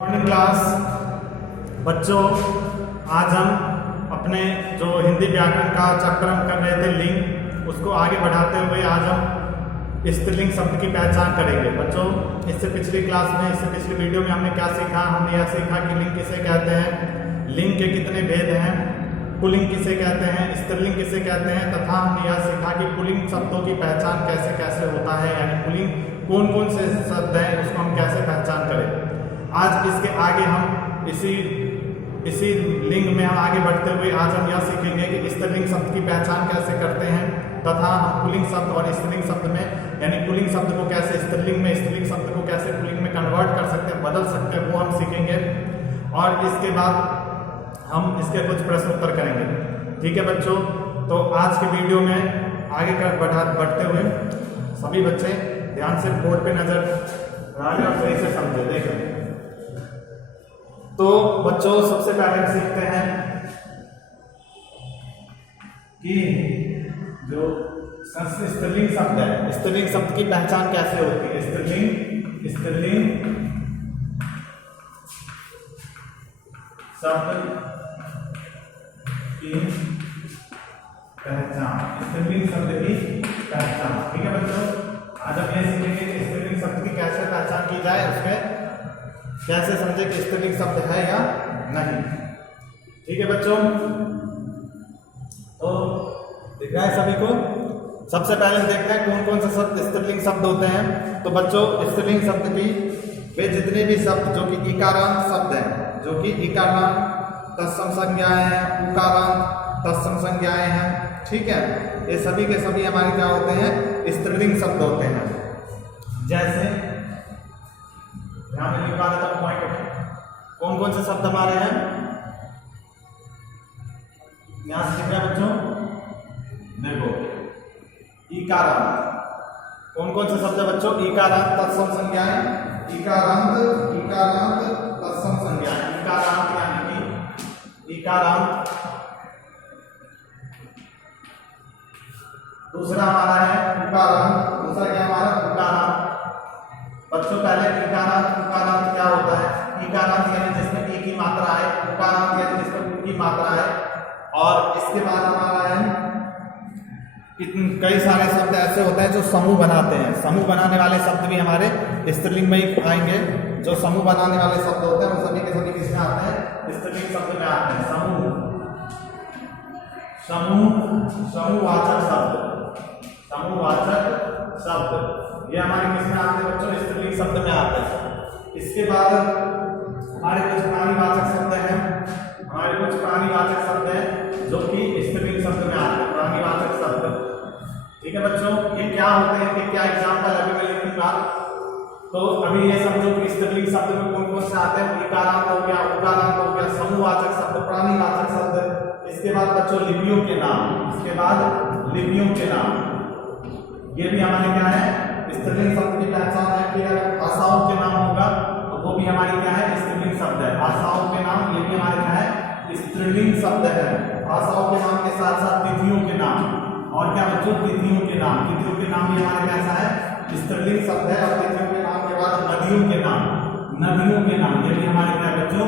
Morning class बच्चों, आज हम अपने जो हिंदी व्याकरण का चैप्टर हम कर रहे थे लिंग, उसको आगे बढ़ाते हुए आज हम स्त्रीलिंग शब्द की पहचान करेंगे। बच्चों, इससे पिछली क्लास में, इससे पिछली वीडियो में हमने क्या सीखा? हमने यह सीखा कि लिंग किसे कहते हैं, लिंग के कितने भेद हैं, पुल्लिंग किसे कहते हैं, स्त्रीलिंग किसे कहते हैं, तथा हमने यह सीखा कि पुल्लिंग शब्दों की पहचान कैसे कैसे होता है, यानी पुल्लिंग कौन कौन से शब्द हैं उसको हम कैसे पहचान करें। आज इसके आगे हम इसी लिंग में हम आगे बढ़ते हुए आज हम यह सीखेंगे कि स्त्रीलिंग शब्द की पहचान कैसे करते हैं, तथा हम पुल्लिंग शब्द और स्त्रीलिंग शब्द में, यानी पुल्लिंग शब्द को कैसे स्त्रीलिंग में, स्त्रीलिंग शब्द को कैसे पुल्लिंग में कन्वर्ट कर सकते हैं, बदल सकते हैं, वो हम सीखेंगे। और इसके बाद हम इसके कुछ प्रश्न उत्तर करेंगे। ठीक है बच्चों, तो आज के वीडियो में आगे बढ़ते हुए सभी बच्चे ध्यान से बोर्ड पे नजर डालें और सही से समझे। देखें तो बच्चों, सबसे पहले सीखते हैं कि जो स्त्रीलिंग शब्द है, स्त्रीलिंग शब्द की पहचान कैसे होती है। स्त्रीलिंग शब्द की पहचान, स्त्रीलिंग शब्द की पहचान। ठीक है बच्चों, आज हम ये सीखेंगे कि स्त्रीलिंग शब्द की कैसे पहचान की जाए, उसमें कैसे समझे कि स्त्रीलिंग शब्द है या नहीं। ठीक है बच्चों, तो दिख रहा है सभी को। सबसे पहले देखते हैं कौन कौन से शब्द स्त्रीलिंग शब्द होते हैं। तो बच्चों, स्त्रीलिंग शब्द की वे जितने भी शब्द जो कि इकारांत शब्द हैं, जो कि इकारांत तत्सम संज्ञाएं हैं, उकारांत तत्सम संज्ञाएं हैं, ठीक है, ये सभी के सभी हमारे क्या होते हैं, स्त्रीलिंग शब्द होते हैं। जैसे यहां में लिखवा देता हूं पॉइंट में कौन कौन से शब्द हमारे हैं। यहां से लिख रहा बच्चों, देखो इकारांत, कौन कौन से शब्द है बच्चों? इकारांत तत्सम संज्ञाएं, इकारांत तत्सम संज्ञाएं, इकारांत यानी कि इकारांत। दूसरा हमारा है उकारांत, दूसरा क्या हमारा? उकारांत। बच्चों, पहले इकारांत उकारांत क्या होता है? इकारांत यानी जिसमें ई की मात्रा है, उकारांत यानी जिसमें उ की मात्रा है। और इसके बाद हमारा है कई सारे शब्द ऐसे होते हैं जो समूह बनाते हैं। समूह बनाने वाले शब्द भी हमारे स्त्रीलिंग में ही आएंगे। जो समूह बनाने वाले शब्द होते हैं वो सभी के सभी किसमें आते हैं? स्त्रीलिंग शब्द में आते हैं। समूहवाचक शब्द ये हमारे किसमें आते हैं बच्चों? स्त्रीलिंग शब्द में आते हैं। इसके बाद हमारे कुछ प्राणीवाचक शब्द हैं, जो कि स्त्रीलिंग शब्द में आते हैं, प्राणीवाचक शब्द। ठीक है बच्चों, ये क्या होते हैं कि क्या एग्जाम्पल अभी मैं लिखूंगा। तो अभी ये समझो कि स्त्रीलिंग शब्द में कौन कौन से आते हैं। इकारांत हो गया, उकारांत हो गया, समूहवाचक शब्द, प्राणीवाचक शब्द। इसके बाद बच्चों लिपियों के नाम, ये भी हमारे क्या है? स्त्रीलिंग शब्द की पहचान है। कि अगर भाषाओं के नाम होगा तो वो भी हमारी क्या है? स्त्रीलिंग शब्द है। भाषाओं के नाम, ये भी हमारे क्या है? स्त्रीलिंग शब्द है। भाषाओं के नाम के साथ साथ तिथियों के नाम, और क्या बच्चों? तिथियों के नाम भी हमारे कैसा है? स्त्रीलिंग शब्द है। और तिथियों के नाम के बाद नदियों के नाम, ये भी हमारे क्या बच्चों?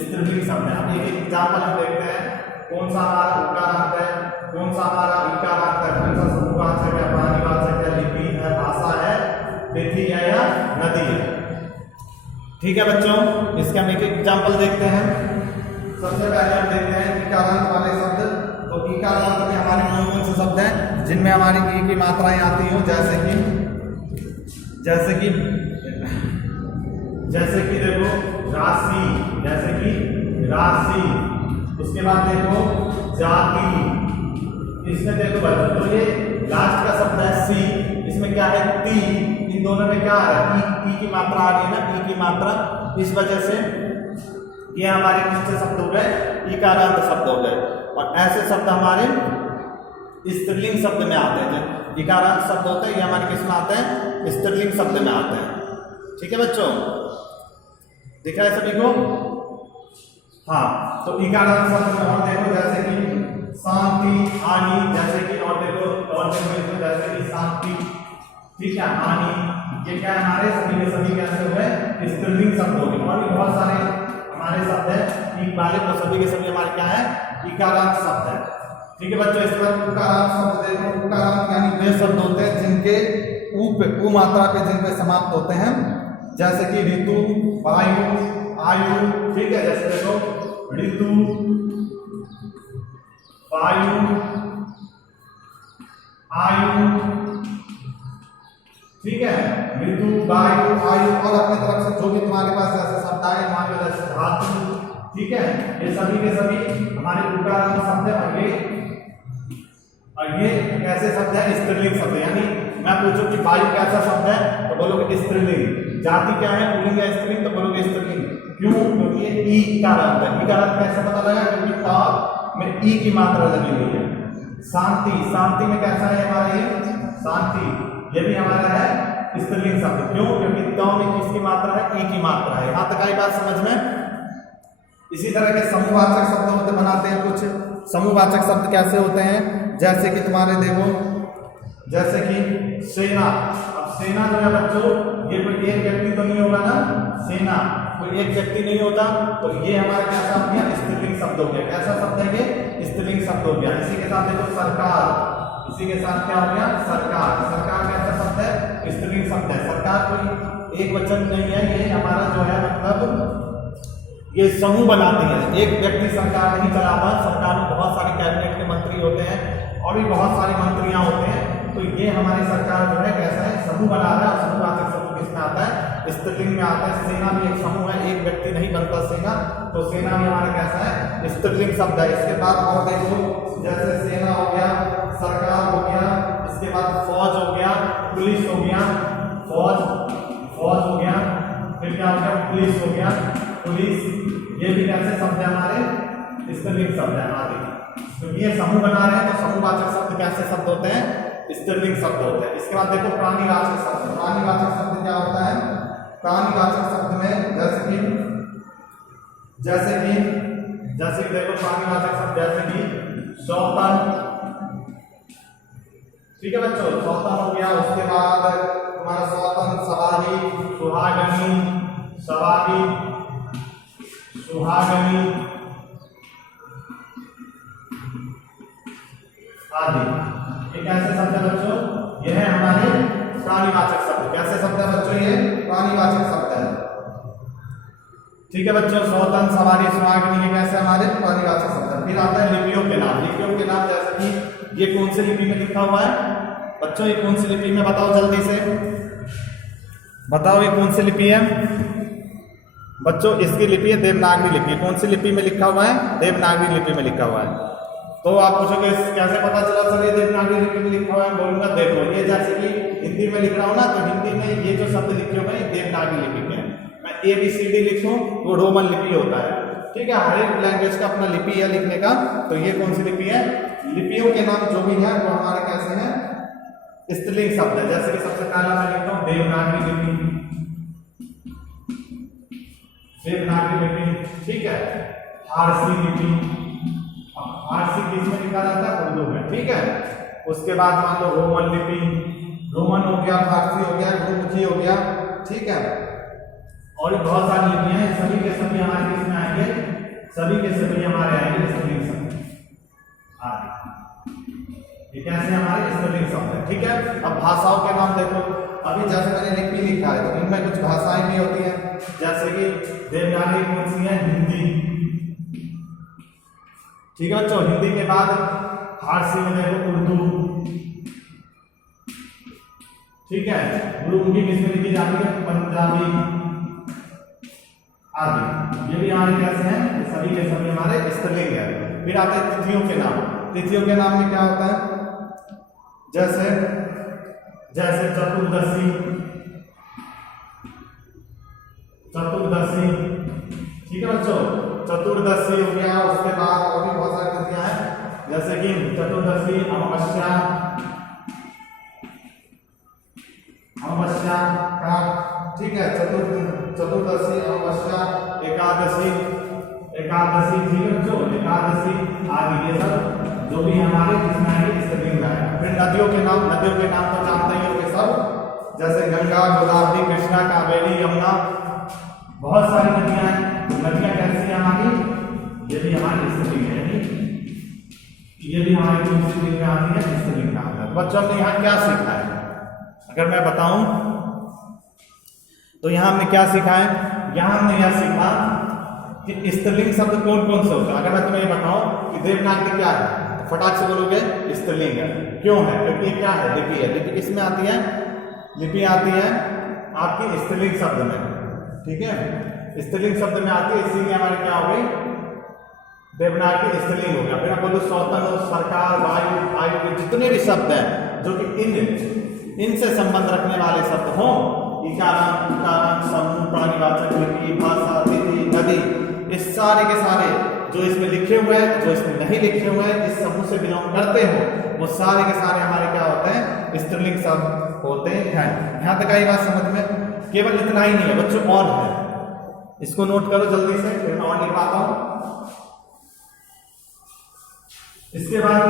स्त्रीलिंग शब्द है। अब एक एग्जाम्पल हम देखते हैं, कौन सा हमारा उकारांत है, कौन सा हमारा इकारांत है, कौन सा समूहवाचक है, प्राणीवाचक है, लिपि है, भाषा है, तिथि है या नदी है। ठीक है बच्चों, इसके हम एक एग्जाम्पल देखते हैं। सबसे पहले हम देखते हैं इकारांत वाले शब्द। तो इकारांत में हमारे कौन कौन से शब्द हैं जिनमें हमारी ई की मात्राएं आती हो, जैसे कि देखो राशि, उसके बाद देखो जाति। इसमें देखो बच्चों, तो ये लास्ट का शब्द है सी, इसमें क्या है? ती। इन दोनों में क्या आ रहा है? ई की मात्रा आ रही है ना, ई की मात्रा। इस वजह से ये हमारे कौन से शब्द हो गए? इकारांत शब्द हो गए। और ऐसे शब्द हमारे स्त्रीलिंग शब्द में आते हैं। जो इकारांत शब्द होते हैं ये हमारे किसमें आते हैं? स्त्रीलिंग शब्द में आते हैं। ठीक है बच्चों, दिख रहा है सभी को? हाँ, तो इकारांत शब्द में और देखो, जैसे कि शांति, हानि, जैसे कि और देखो जैसे कि शांति, ठीक है, हानि, ये क्या है हमारे सभी के सभी कैसे हुए स्त्रीलिंग शब्द हो गए। और भी बहुत सारे हमारे शब्द है ई वाले, तो सभी के सभी हमारे क्या है इकारांत शब्द है। ठीक है बच्चों, इसके बाद उकारांत शब्द देखो। उकारांत यानी वे शब्द होते हैं जिनके उ मात्रा पे जिन पे समाप्त होते हैं, जैसे कि ऋतु, वायु, आयु। ठीक है, जैसे देखो ऋतु, वायु, आयु। ठीक है, ऋतु, वायु, आयु। और अपने तरफ से जो भी तुम्हारे पास जैसे शब्द आए मान लो जैसे धातु। ठीक है, ये सभी के सभी हमारे उकारांत शब्द है। और ये कैसे शब्द है स्त्रीलिंग शब्द। यानी मैं पूछूं कि वायु कैसा शब्द है तो बोलोगे स्त्रीलिंग। जाति क्या है पुल्लिंग या स्त्रीलिंग तो बोलोगे स्त्रीलिंग। क्यों? क्योंकि ये ई इकारांत है। इकारांत कैसे पता लगा? क्योंकि ता में ई की मात्रा लगी हुई है। शांति, शांति में कैसा है हमारा ये शांति, ये भी हमारा है स्त्रीलिंग शब्द। क्यों? क्योंकि ता में किसकी मात्रा है? ई की मात्रा है। यहां तक आई बात समझ में। इसी तरह के समूहवाचक शब्द होते बनाते हैं कुछ। समूहवाचक शब्द कैसे होते हैं? जैसे कि तुम्हारे देखो, जैसे कि सेना। अब सेना जो है बच्चों ये कोई एक व्यक्ति तो नहीं होगा ना, सेना कोई एक व्यक्ति नहीं होता, तो ये हमारा कैसा हो गया स्त्रीलिंग शब्द हो गया। कैसा शब्द है ये स्त्रीलिंग शब्द हो गया। इसी के साथ देखो सरकार, इसी के साथ क्या हो गया सरकार। सरकार कैसा शब्द है स्त्रीलिंग शब्द है। सरकार कोई एक वचन नहीं है, ये हमारा जो है मतलब ये समूह बनाते हैं। एक व्यक्ति सरकार नहीं चलाता, सरकार में बहुत सारे कैबिनेट के मंत्री होते हैं और भी बहुत सारी मंत्रियां होते हैं। तो ये हमारी सरकार जो है कैसा है समूह बना रहा है। और समूहवाचक शब्द किसमें आता है स्त्रीलिंग में आता है। सेना भी एक समूह है, एक व्यक्ति नहीं बनता सेना, तो सेना भी हमारा कैसा है स्त्रीलिंग शब्द है। इसके बाद और देखो, जैसे सेना हो गया, सरकार हो गया, इसके बाद फौज हो गया, पुलिस हो गया, फौज हो गया, फिर क्या हो गया पुलिस हो गया, पुलिस। ये भी कैसे शब्द है हमारे स्त्रीलिंग शब्द है हमारे। क्योंकि ये समूह बना रहे हैं तो समूहवाचक शब्द कैसे शब्द होते हैं स्त्रीलिंग शब्द होते हैं। इसके बाद देखो प्राणीवाचक शब्द। प्राणीवाचक शब्द क्या होता है? प्राणीवाचक शब्द में जैसे कि देखो प्राणीवाचक शब्द जैसे कि सौतन। ठीक है बच्चों, सौतन हो गया। उसके बाद तुम्हारा सौतन, सवारी, सुहागनी, सवारी, सुहागनी आदि। ये कैसे शब्द है बच्चों? ये है हमारे प्राणीवाचक शब्द। कैसे शब्द है बच्चों? ये प्राणीवाचक शब्द है। ठीक है बच्चों, सौतन, सवारी, सुहागनी ये कैसे हमारे प्राणीवाचक शब्द है। फिर आता है लिपियों के नाम। लिपियों के नाम जैसे कि ये कौन सी लिपि में लिखा हुआ है बच्चों? ये कौन सी लिपि में बताओ जल्दी से बताओ, ये कौन सी लिपि है बच्चों? इसकी लिपि है देवनागरी लिपि। कौन सी लिपि में लिखा हुआ है? देवनागरी लिपि में लिखा हुआ है। तो आप पूछोगे कैसे पता चला सर ये देवनागरी लिपि में लिखा हुआ है? बोलूंगा देखो, ये जैसे कि हिंदी में लिख रहा हूं ना, तो हिंदी में ये जो शब्द लिखे हुए हैं देवनागरी लिपि में। मैं ABCD लिखूं वो रोमन लिपि होता है। ठीक है, हर एक लैंग्वेज का अपना लिपि है लिखने का। तो ये कौन सी लिपि है? लिपियों के नाम जो भी है वो हमारे कैसे हैं स्त्रीलिंग शब्द है। जैसे कि सबसे पहला मैं लिखता हूँ देवनागरी लिपि, देवनागरी लिपि। ठीक है, फारसी लिपि। फारसी किस में लिखा जाता है? उर्दू में। ठीक है, उसके बाद मान लो रोमन लिपि। रोमन हो गया, फारसी हो गया, गुरमुखी हो गया। ठीक है, और भी बहुत सारी लिपियां हैं। सभी के सभी हमारे किसमें आएंगे? सभी के सभी हमारे आएंगे स्त्रीलिंग शब्द। ये कैसे हमारे स्त्रीलिंग शब्द है। ठीक है, अब भाषाओं के नाम देखो। अभी जैसे मैंने लिपि लिखा है तो इनमें कुछ भाषाएं भी होती हैं। जैसे कि देवनागरी कौन सी है? हिंदी। ठीक है बच्चों, हिंदी के बाद फारसी में देखो उर्दू। ठीक है, गुरुमुखी किसमें लिखी जाती है? पंजाबी आदि। ये भी हमारे कैसे हैं? सभी के सभी हमारे स्त्रीलिंग है। फिर आते हैं तिथियों के नाम। तिथियों के नाम में क्या होता है? जैसे चतुर्दशी, चतुर्दशी। ठीक है बच्चों, चतुर्दशी हो गया। उसके बाद और भी बहुत सारी तिथियां हैं, जैसे कि चतुर्दशी, अमावस्या, अमावस्या का। ठीक है, चतुर्दशी, अमावस्या, एकादशी, एकादशी। ठीक है बच्चों, एकादशी आदि। ये सब जो भी हमारे जिसमें स्त्रीलिंग है। फिर नदियों के नाम। नदियों के नाम तो जानते ही होंगे सब, जैसे गंगा, गोदावरी, कृष्णा, कावेरी, यमुना, बहुत सारी नदियां हैं। नदियां कैसी हैं हमारी, ये भी हमारी स्त्रीलिंग है, ये भी हमारी स्त्रीलिंग में आती है, स्त्रीलिंग में आता है। बच्चों ने यहाँ क्या सीखा है अगर मैं बताऊं तो यहाँ हमने क्या सीखा है, यहाँ हमने यह सीखा कि स्त्रीलिंग शब्द कौन कौन से होते हैं। अगर मैं तुम्हें ये बताऊं कि देवनागरी क्या है, फटाक से बोलोगे स्त्रीलिंग है। क्यों है, क्योंकि क्या है, लिपि है। लिपि किस में आती है, लिपि आती है आपकी स्त्रीलिंग शब्द में, ठीक है, स्त्रीलिंग शब्द में आती है, इसीलिए हमारे क्या हो गई, देवनागरी स्त्रीलिंग हो गया। फिर आप बोलो स्वतंत्र, सरकार, वायु, आयु, जितने भी शब्द हैं जो कि इनसे संबंध रखने वाले शब्द हों, इकाराम, उकाराम, समूह, प्राणीवाचक, लिपि, भाषा, तिथि, नदी, इस सारे के सारे जो इसमें लिखे हुए हैं, जो इसमें नहीं लिखे हुए हैं, इस समूह से बिलोंग करते हो, वो सारे के सारे हमारे क्या होते हैं, स्त्रीलिंग शब्द होते हैं। यहाँ तक आई बात समझ में। केवल इतना ही नहीं है बच्चों, और है, इसको नोट करो जल्दी से, फिर मैं और लिखवाता हूं। इसके बाद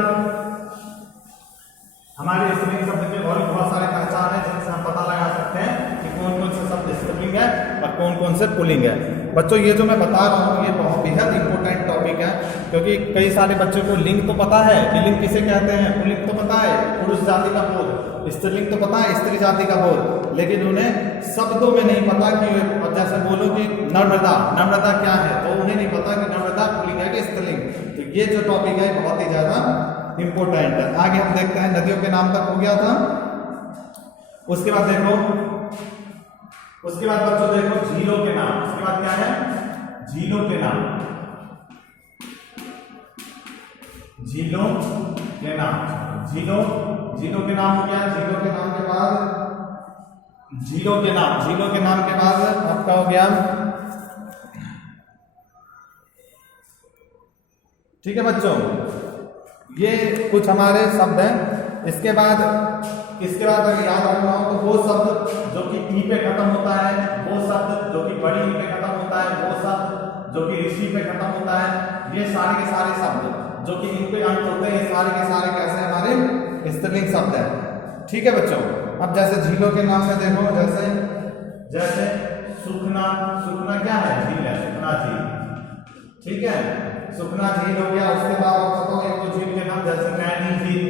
हमारे स्त्रीलिंग शब्द के और भी बहुत सारे पहचान है जिनसे हम पता लगा सकते हैं कि कौन कौन से शब्द स्त्रीलिंग है और कौन कौन से पुल्लिंग है। बच्चों ये जो मैं बता रहा हूँ ये बहुत बेहद इंपॉर्टेंट टॉपिक है, क्योंकि कई सारे बच्चों को लिंग तो पता है कि लिंग किसे कहते हैं, पुल्लिंग तो पता है पुरुष जाति का बोध, स्त्रीलिंग तो पता है स्त्री जाति का बोध, लेकिन उन्हें शब्दों में नहीं पता कि, अब जैसे बोलो कि नर्मदा, नर्मदा क्या है, तो उन्हें नहीं पता कि नर्मदा पुल्लिंग है कि स्त्रीलिंग। तो ये जो टॉपिक है बहुत ही ज्यादा इंपॉर्टेंट है। आगे हम देखते हैं, नदियों के नाम तक हो गया था। उसके बाद देखो, उसके बाद बच्चों देखो झीलों के नाम। उसके बाद क्या है, झीलों के नाम, झीलों के नाम, झीलों के नाम हो गया। झीलों के नाम के बाद झीलों के नाम के बाद आपका हो गया, ठीक है बच्चों, ये कुछ हमारे शब्द हैं। इसके बाद अगर याद रखना हो तो वो शब्द जो कि ई पे खत्म होता है, वो शब्द जो कि बड़ी ई पे खत्म होता है, वो शब्द जो कि ऋषि पे खत्म होता है, ये सारे के सारे शब्द जो कि इन पे अंत होते हैं, ये सारे के सारे कैसे हमारे स्त्रीलिंग शब्द हैं, ठीक है बच्चों। अब जैसे झीलों के नाम में देखो, जैसे सुखना, सुखना क्या है, झील है, सुखना झील, ठीक है, सुखना झील हो गया। उसके बाद आप बताओ एक दो झील के नाम, जैसे नैनी झील,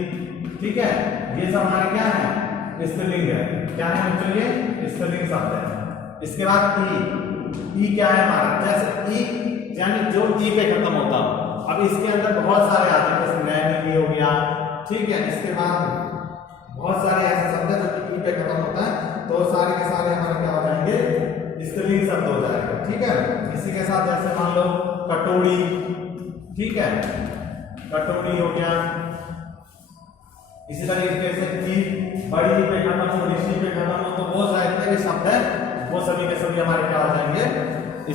ठीक है, ये सब हमारे क्या है, स्त्रीलिंग है। क्या है बच्चों, ये स्त्रीलिंग शब्द है। इसके बाद ई क्या है हमारा, जैसे ई यानी जो ई पे खत्म होता हो। अब इसके अंदर बहुत सारे आते हैं, जैसे नैनी हो गया, ठीक है। इसके बाद बहुत सारे ऐसे शब्द हैं जो कि ई पे खत्म होता है, तो सारे के सारे हमारे क्या हो जाएंगे, स्त्रीलिंग शब्द हो जाएगा, ठीक है। इसी के साथ जैसे मान लो कटोरी, ठीक है, कटोरी हो गया। इसी तरीके से ई बड़ी पे खत्म हो, ऋषि पे खत्म हो, तो वो जितने भी शब्द है वो सभी के सभी हमारे क्या आ जाएंगे,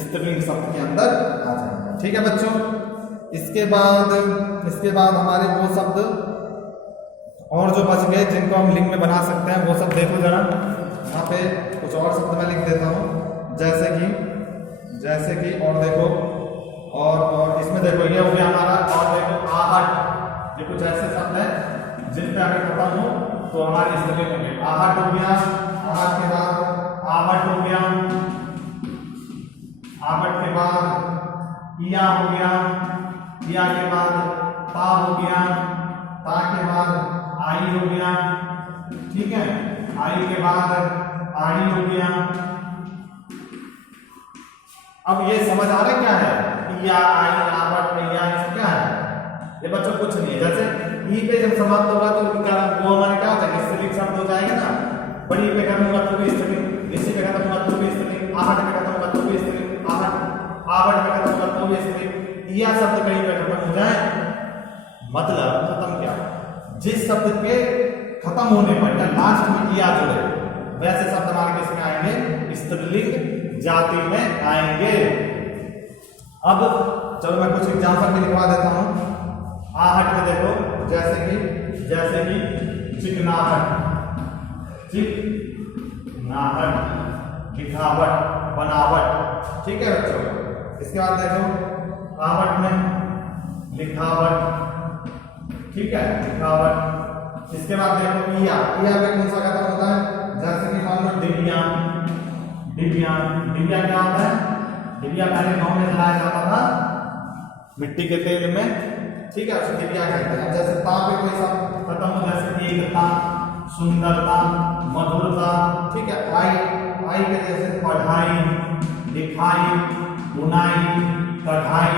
स्त्रीलिंग शब्द के अंदर आ जाएंगे, ठीक है बच्चों। इसके बाद हमारे वो शब्द और जो बच गए जिनको हम लिंग में बना सकते हैं, वो सब देखो जरा। यहाँ पे कुछ और शब्द मैं लिख देता हूँ, जैसे कि और देखो, और इसमें देखो ये हो गया हमारा, और देखो आहट, ये कुछ ऐसे शब्द है जिन पे अगर खत्म हो तो हमारे स्त्रीलिंग होंगे। आहट हो गया, आहट के बाद आवट हो गया, आवट के बाद इया हो गया, इया के बाद ता हो गया, ता के बाद आई हो गया, ठीक है, आई के बाद आड़ी हो गया। अब ये समझ आ रहा क्या है, या आई, आवट, या क्या है, ये बच्चों कुछ नहीं है। जैसे ई पे जब समाप्त होगा तो वो हमारे क्या हो जाएगा, स्त्रीलिंग शब्द हो जाएगा ना। बड़ी पे खत्म होगा तो भी स्त्रीलिंग, ऋषि पे खत्म होगा तो भी स्त्रीलिंग, आहट पे खत्म होगा तो भी स्त्रीलिंग, आवट पे खत्म होगा तो भी स्त्रीलिंग। या शब्द कहीं पे खत्म हो जाए, मतलब खत्म क्या, जिस शब्द के खत्म होने पर लास्ट में या जुड़े, वैसे शब्द हमारे किसमें आएंगे, स्त्रीलिंग जाति में आएंगे। अब चलो मैं कुछ एग्जांपल भी लिखवा देता हूं। आहट में देखो, जैसे कि चिकनाहट, लिखावट, बनावट, ठीक है बच्चों। इसके बाद देखो आवट में लिखावट, ठीक है, लिखावट। इसके बाद देखो इया पे कौन सा खत्म होता है, जैसे कि मान लो दिव्या। दिव्या, दिव्या क्या होता है? दिव्या पहले गांव में जलाया जाता था मिट्टी के तेल में, ठीक है, उसे दिव्या कहते हैं। जैसे ता पे कोई शब्द खत्म हो, जैसे एकता, सुंदरता, मधुरता, ठीक है। आई के जैसे पढ़ाई, लिखाई, बुनाई, कढ़ाई,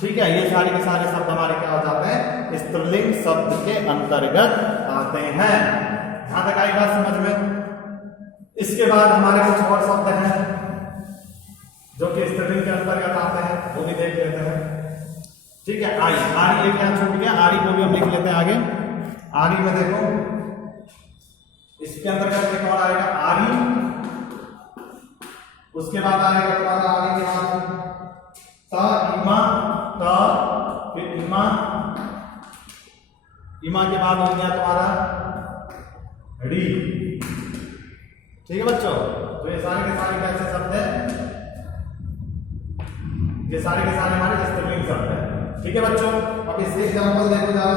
ठीक है, ये सारे के सारे शब्द हमारे क्या हो जाते हैं? स्त्रीलिंग शब्द के अंतर्गत आते हैं। यहां तक आई बात समझ में? इसके बाद हमारे कुछ और शब्द हैं जो कि स्त्रीलिंग के अंतर्गत आते हैं, वो भी देख लेते हैं, ठीक है। आरी, आरी एक यहाँ छूट गया, आरी को भी हम लिख लेते हैं आगे। आरी में देखो, इसके अंतर्गत एक और आएगा आरी, उसके बाद आएगा तुम्हारा आरी के बाद ता, इमा, ता, फिर इमा, इमा के बाद हो गया तुम्हारा री, ठीक है बच्चों। तो ये सारे के सारे कैसे शब्द हैं? ये सारे के सारे हमारे स्त्रीलिंग शब्द हैं, ठीक है बच्चों। अब इसके एग्जांपल देखो जरा।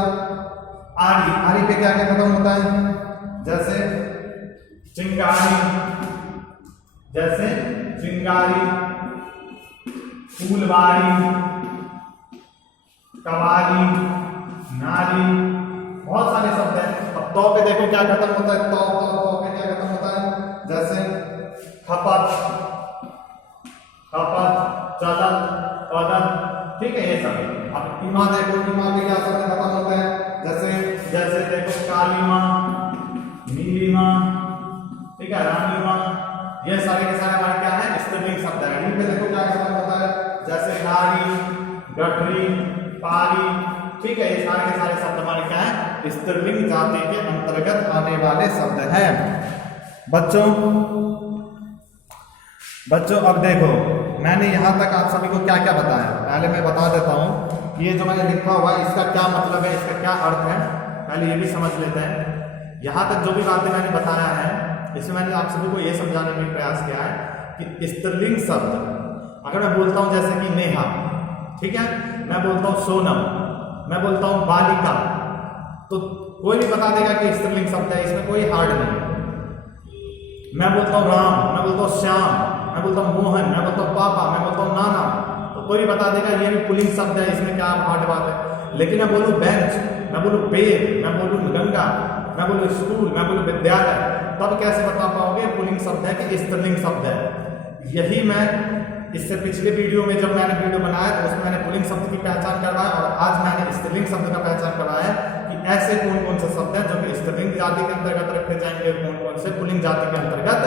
आरी, आरी पे क्या क्या खत्म होता है? जैसे चिंगारी, जैसे चिंगारी, फूलवारी, कवाली, नारी, बहुत सारे शब्द हैं। अब तो पे देखो क्या खत्म होता है? तो पे क्या खत्म होता है? जैसे खपत, खपत, चलन, पदन, ठीक है, ये सब। अब इमा देखो, इमा पे क्या शब्द खत्म होता है? जैसे देखो कालीमा, नीलिमा, ठीक है, रानीमा, ये सारे के सारे हमारे क्या है? स्त्रीलिंग शब्द है। री पे देखो क्या खत्म होता है? जैसे नारी, गठरी, पारी, ठीक है, ये सारे के सारे शब्द हमारे क्या है? स्त्रीलिंग जाति के अंतर्गत आने वाले शब्द हैं बच्चों। अब देखो, मैंने यहां तक आप सभी को क्या क्या बताया, पहले मैं बता देता हूं कि ये जो मैंने लिखा हुआ है इसका क्या मतलब है, इसका क्या अर्थ है, पहले ये भी समझ लेते हैं। यहां तक जो भी बातें मैंने बताया है, इसमें मैंने आप सभी को ये समझाने का प्रयास किया है कि स्त्रीलिंग शब्द, अगर मैं बोलता हूं जैसे कि नेहा, ठीक है, मैं बोलता हूं सोनम, मैं बोलता हूं बालिका, तो कोई भी बता देगा कि स्त्रीलिंग शब्द है, इसमें कोई हार्ड नहीं। मैं बोलता हूं राम, मैं बोलता हूं श्याम, मैं बोलता हूं मोहन, मैं बोलता हूं पापा, मैं बोलता हूं नाना, तो कोई भी बता देगा ये भी पुल्लिंग शब्द है, इसमें क्या हार्ड बात है। लेकिन मैं बोलूं बेंच, मैं बोलूं पेड़, मैं बोलूं गंगा, मैं बोलूं स्कूल, मैं बोलूं विद्यालय, तब कैसे बता पाओगे पुल्लिंग शब्द है कि स्त्रीलिंग शब्द है? यही मैं इससे पिछले वीडियो में जब मैंने वीडियो बनाया तो उसमें मैंने पुल्लिंग शब्द की पहचान करवाया, और आज मैंने स्त्रीलिंग शब्द का पहचान करवाया कि ऐसे कौन कौन से शब्द हैं जो कि स्त्रीलिंग जाति के अंतर्गत रखे जाएंगे, कौन कौन से पुल्लिंग जाति के अंतर्गत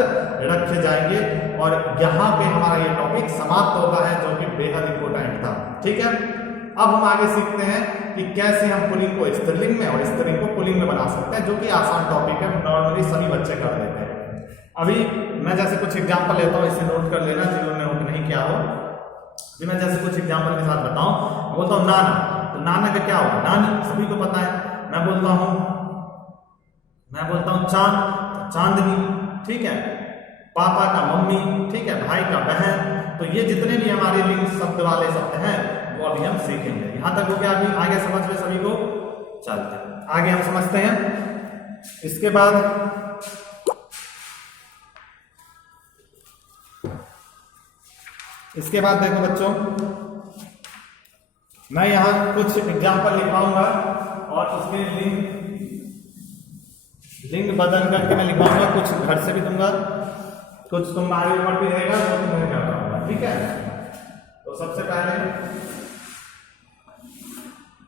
रखे जाएंगे। और यहाँ पे हमारा ये टॉपिक समाप्त होता है, जो कि बेहद इंपॉर्टेंट था, ठीक है। अब हम आगे सीखते हैं कि कैसे हम पुल्लिंग को स्त्रीलिंग में और स्त्रीलिंग को पुल्लिंग में बना सकते हैं, जो कि आसान टॉपिक है, नॉर्मली सभी बच्चे कर लेते हैं। अभी मैं जैसे कुछ एग्जाम्पल लेता हूँ, इसे नोट कर लेना जिन्होंने नोट नहीं किया हो। जी मैं जैसे कुछ एग्जाम्पल के साथ बताऊं, बोलता हूँ नाना, तो नाना का क्या होगा? नानी, सभी को पता है। मैं बोलता हूँ चांद, चांदनी, ठीक है, पापा का मम्मी, ठीक है, भाई का बहन, तो ये जितने भी हमारे लिंग शब्द वाले शब्द हैं वो अभी हम सीखेंगे। यहां तक हो गया, अभी आगे समझ में सभी को? चलते हैं आगे, हम समझते हैं। इसके बाद देखो बच्चों, मैं यहां कुछ एग्जाम्पल लिखवाऊंगा और उसके लिंग बदल करके मैं लिखवाऊंगा, कुछ घर से भी दूंगा, कुछ तुम्हारे ऊपर भी रहेगा, तो तुम्हें क्या होगा, ठीक है। तो सबसे पहले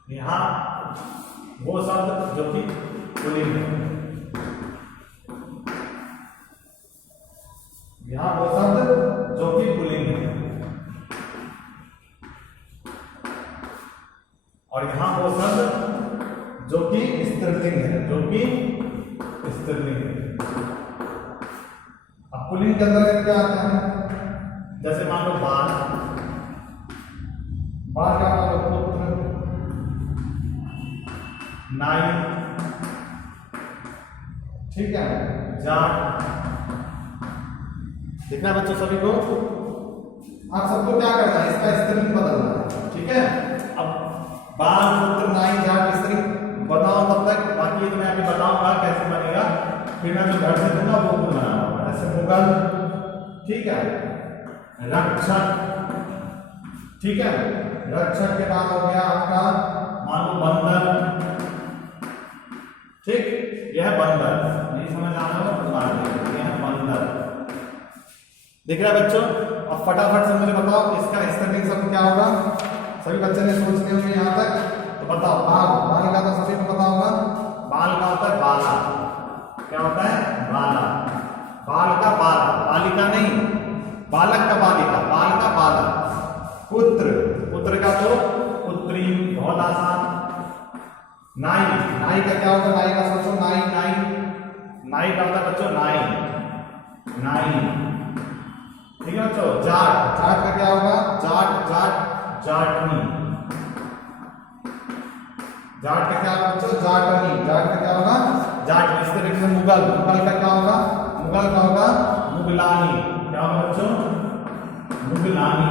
यहां वो शब्द जो कि पुल्लिंग है, यहां वो शब्द जो कि पुल्लिंग है, और यहां वो शब्द जो कि स्त्रीलिंग है, जो कि स्त्रीलिंग है। अब पुल्लिंग के अंदर क्या आता है? जैसे मान लो बाल, बाल का मान लो पुत्र, नाई, ठीक है, जाट। देखना बच्चों सभी को, आप सबको क्या करना है? इसका स्त्रीलिंग बदलना है, ठीक है। अब बाल, पुत्र, नाई, जाट स्त्रीलिंग बताओ तब तक, बाकी ये तो मैं अभी बताऊंगा कैसे बनेगा, फिर मैं जो घर से दूंगा वो खुद बनाऊंगा, जैसे मुगल, ठीक है, रक्षक, ठीक है, रक्षक के बाद हो गया आपका मान लो बंदर, ठीक, यह है बंदर, नहीं समझ आ रहा हो यह है बंदर, दिख रहा है बच्चों। अब फटाफट से मुझे बताओ इसका स्पेलिंग सब क्या होगा, सभी बच्चे ने सोच लिया होंगे यहाँ तक, तो बताओ। बाल, बाल का तो सभी को पता होगा, बाल का होता है बाला, क्या होता है बाला, बाल का बाला, बालिका नहीं, बालक का बालिका, बाल का बाला। पुत्र, पुत्र का तो पुत्री, बहुत आसान। नाई, नाई का क्या होगा, नाई का सोचो, नाई, नाई, नाई का होता है बच्चों नाई, नाई, ठीक है बच्चों। जाट, जाट का क्या होगा, जाट, जाट, जाटनी, जाट का क्या होगा बच्चों, जाटनी, जाट का क्या होगा, जाट। इस तरीके से मुगल, मुगल का क्या होगा, मुगल का होगा मुगलानी, क्या होगा बच्चों, मुगलानी,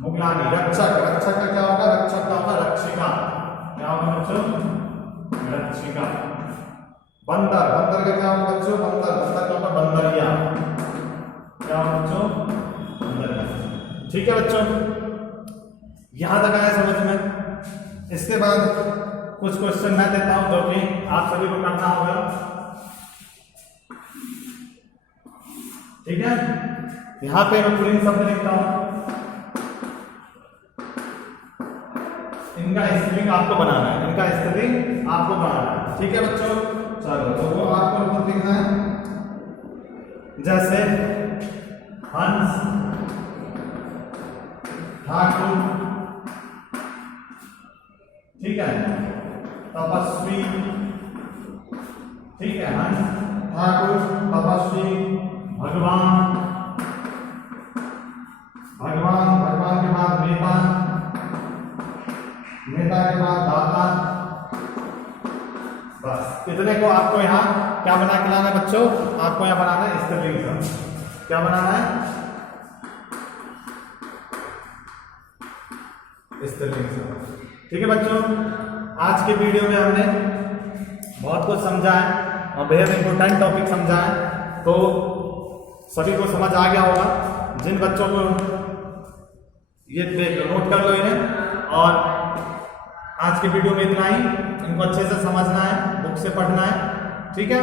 मुगलानी। रक्षक, रक्षक का क्या होगा, रक्षक का होगा रक्षिका, क्या होगा बच्चों, रक्षिका। बंदर, बंदर का क्या होगा बच्चों, बंदर, बंदर का होगा बंदरिया, क्या होगा बच्चों, बंदरिया। ठीक है बच्चों, यहां तक आया समझ में। इसके बाद कुछ क्वेश्चन मैं देता हूं जो कि आप सभी को करना होगा, ठीक है। यहां पे मैं पुलिंग शब्द लिखता हूं, इनका स्पेलिंग आपको बनाना है, इनका स्पेलिंग आपको बनाना है, ठीक है बच्चों। चलो तो वो आपको खुद लिखना है, जैसे हंस, ठाकुर, ठीक है, तपस्वी, ठीक है, हंस, ठाकुर, तपस्वी, भगवान, भगवान, भगवान के बाद नेता, नेता के बाद दाता। बस इतने को आपको यहाँ क्या बना के लाना है बच्चों, आपको यहाँ बनाना है स्पेलिंग का, क्या बनाना है, स्पेलिंग का, ठीक है बच्चों। आज के वीडियो में हमने बहुत कुछ समझा है और बेहद इंपॉर्टेंट टॉपिक समझा है, तो सभी को समझ आ गया होगा। जिन बच्चों को ये नोट कर लो इन्हें, और आज की वीडियो में इतना ही, इनको अच्छे से समझना है, बुक से पढ़ना है, ठीक है।